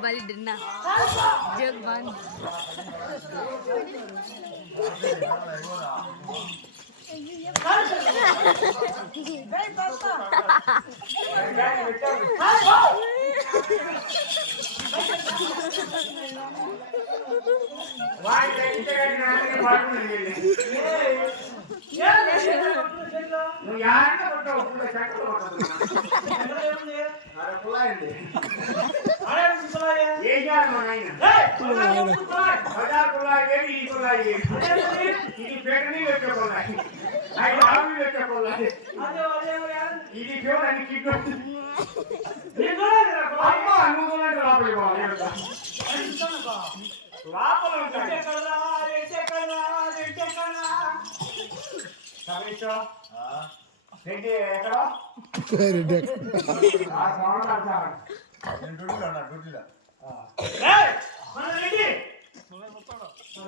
balik dena jeng ban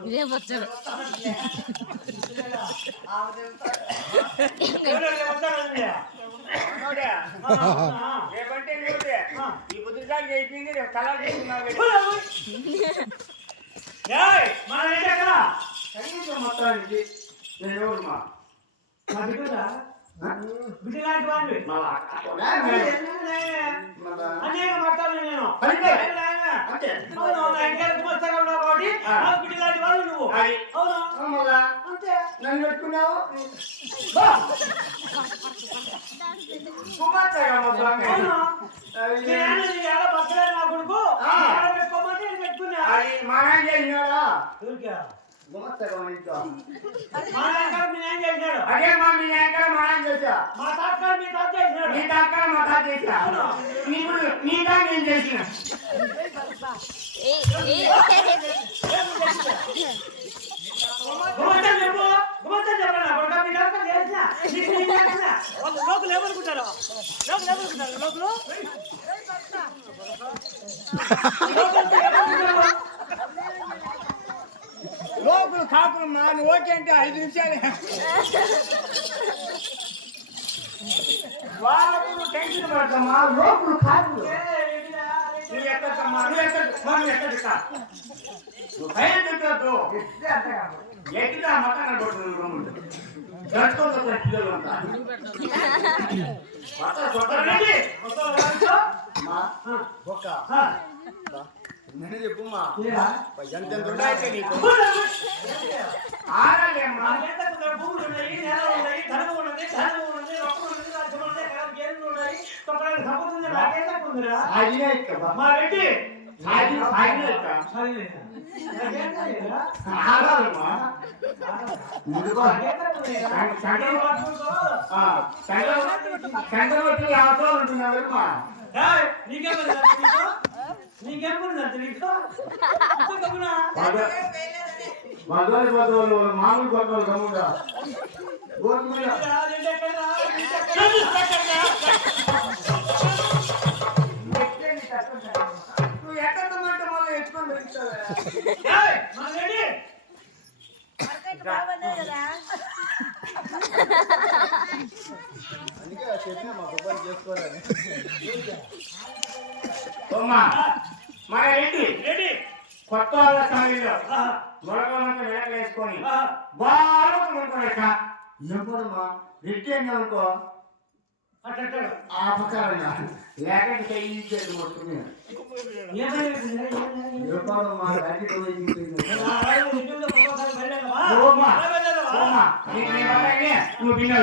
dia bocor లోపల కాపురమ్మా నువ్వు okay అంటే 5 నిమిషాలే వాళ్ళకు టెన్షన్ పడతామా లోపల కాదు నువ్వు ఎక్కడమ్మా నువ్వు ఎక్కడ భయం తింటూ ఎక్కడ మకాన కొడుతున్నావు గట్టుకుంటా పిల్లలు అంతా నేను చెప్పుమ్మా ఎంత ఉన్నాయి నీకు ఆరాలేమ్మా భూములు ఉన్నాయి నేలలు ఉన్నాయి ధనము ఉన్నది ధనము ఉన్నది రొక్కలు ఉన్నది రాజ్యం ఉన్నది గేదెలు ఉన్నాయి తొక్కడానికి సంపద నాకేం తక్కువ అది మా రెడ్డి అది ఫైనల్ ఆరాలమ్మా సంగతి అవసరం ఉంటున్నావమ్మా మధురి బదులు మామూలు బదులు గమ్ముగా నువ్వు ఎక్కడ మళ్ళీ ఎత్తుకొని అందుకే చెప్పిన మా కొబ్బరి చేసుకోవాలని మన రెడ్డి కొత్త వాళ్ళ సమయంలో మొలకమంతా వెనకలు వేసుకొని బాగా కొనుక్కోలేక ఎప్పుడమ్మా రెడ్డి అని అనుకో ఆ ప్రకారంగా లేకపోతే చేయించేది మొత్తం నువ్వు బిన్నా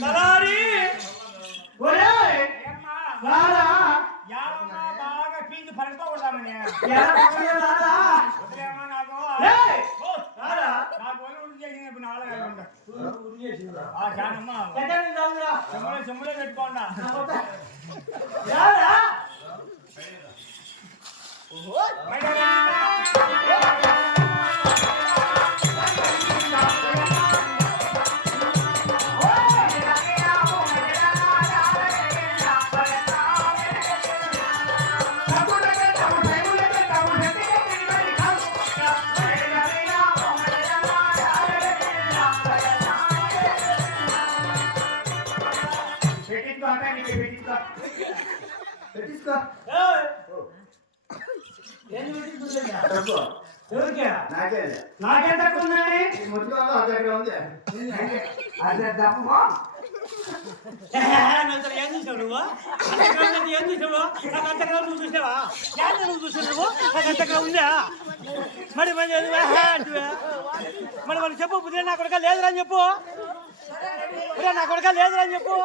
తలారి ఒరేయ్ రారా యావమ్మా బాగా పీకి పడిపోకూడదామని రారా వదిలేమ్మా నాకు రారా నాకు ఒళ్ళు ఉడి చేసింది ఇప్పుడు నా వాళ్ళ ఉంటా ఉడి చేసిందా చానమ్మా చెమ్ములో పెట్టుకోండా రారా నాకేం తక్కువ ఉందండి ఏం చూసావు నువ్వు ఏం చూసావు నాకు అంతగా నువ్వు చూసావా నువ్వు చూసావు నువ్వు నాకు అంతగా ఉందా మరి మరి మనం చెప్పు బుద్ధి నా కొడుక లేదురా అని చెప్పు నా కొడుక లేదురా అని చెప్పు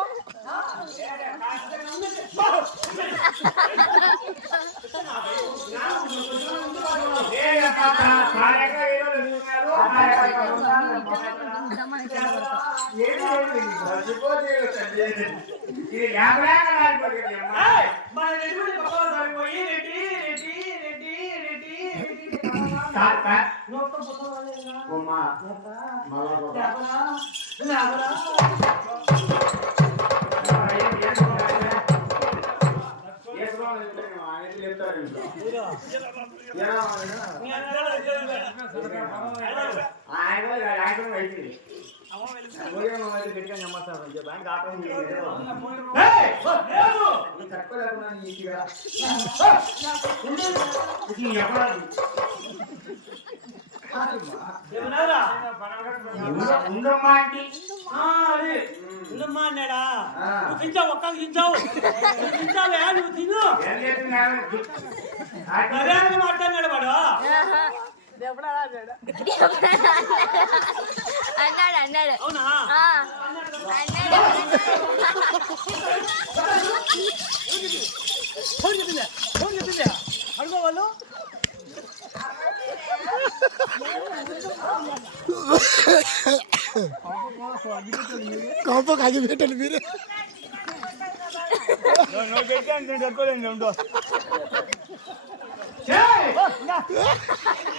ఉండమ్మా అన్నాడా నువ్వు తింటావు ఒక్కకి తింటావు తింటావే నువ్వు తిను మాట్లాడినాడు వాడు అన్నాడు అవునా ఫోన్ చెప్పిందా అడుగు వాళ్ళు కాంప కాగి పెట్టండి మీరు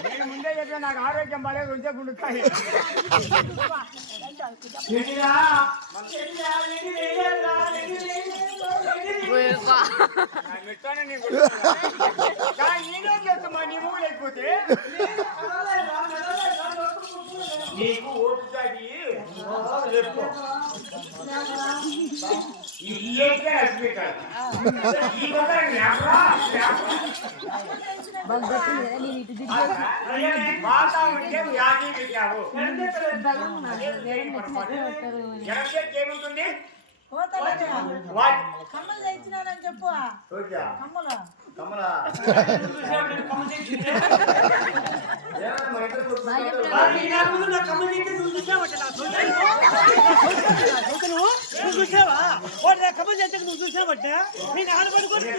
నేను ముందే చెప్పా నాకు ఆరోగ్యం బాగాలేదు ఉంటే గుండుకాయ నీ మూడు లేకపోతే నీకు ఓటుతాది ఏముంటుంది కమ్మలు తెచ్చినానని చెప్పు కమ్మలు కమలా చూసావా కమ్మలు చేస్తే నువ్వు చూసావట్టే నేను ఆడపడుకొని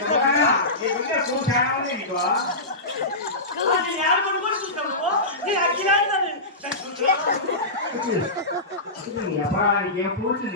ఆడపడుకొని చూస్తావు నేను అగ్గిలాడుతాను ఏం పూర్తి